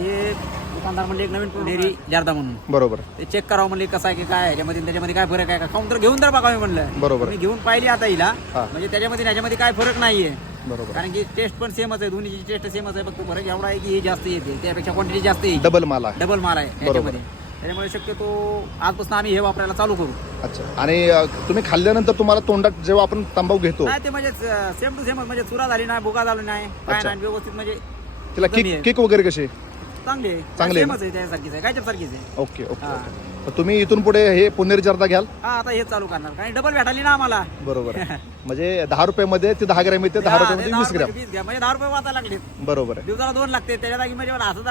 हे दुकानदार म्हणले एक नवीन डेअरी जारदा म्हणून. बरोबर. ते चेक करावं म्हणले कसं आहे की काय याच्यामध्ये त्याच्यामध्ये काय फरक आहे का? तर घेऊन तर बघावे म्हणलं. बरोबर. मी घेऊन पाहिली आता हिला. हा. म्हणजे त्याच्यामध्ये आणि याच्यामध्ये काय फरक नाहीये. बरोबर. कारण की टेस्ट पण सेमच आहे दोन्हीची टेस्ट सेमच आहे फक्त फरक एवढा आहे की हे जास्त येते. त्यापेक्षा क्वांटिटी जास्त येईल डबल माल आहे. डबल माल आहे याच्यामध्ये. त्याच्यामुळे शक्यतो आजपासून आम्ही हे वापरायला चालू करू. अच्छा. आणि अ, तुम्ही खाल्ल्यानंतर तुम्हाला तोंडात जेव्हा आपण तंबाखू घेतो नाही ते म्हणजे सेम टू सेमच म्हणजे चुरा झाली नाही भुगा झाली नाही काय अच्छा. नाही व्यवस्थित म्हणजे तिला कमी किक आहे. किक वगैरे कसे चांगली आहे. चांगली आहे सेमच आहे त्यासारखीच आहे. कायच्या सारखीच आहे. ओके ओके हा. ओके. तर तुम्ही इथून पुढे हे पुणेरी जर्दा घ्याल? हा आता हेच चालू करणार. कारण डबल भेटाली ना आम्हाला. बरोबर. आहे. म्हणजे दहा रुपयामध्ये ते दहा ग्रॅम येते दहा हा, ते रुपयामध्ये दहा वीस रुपये ग्रॅम. वीस घ्या म्हणजे दहा रुपये वाचायला लागले. बरोबर आहे. दिवसाला दोन लागते त्याच्या जागी म्हणजे मला असं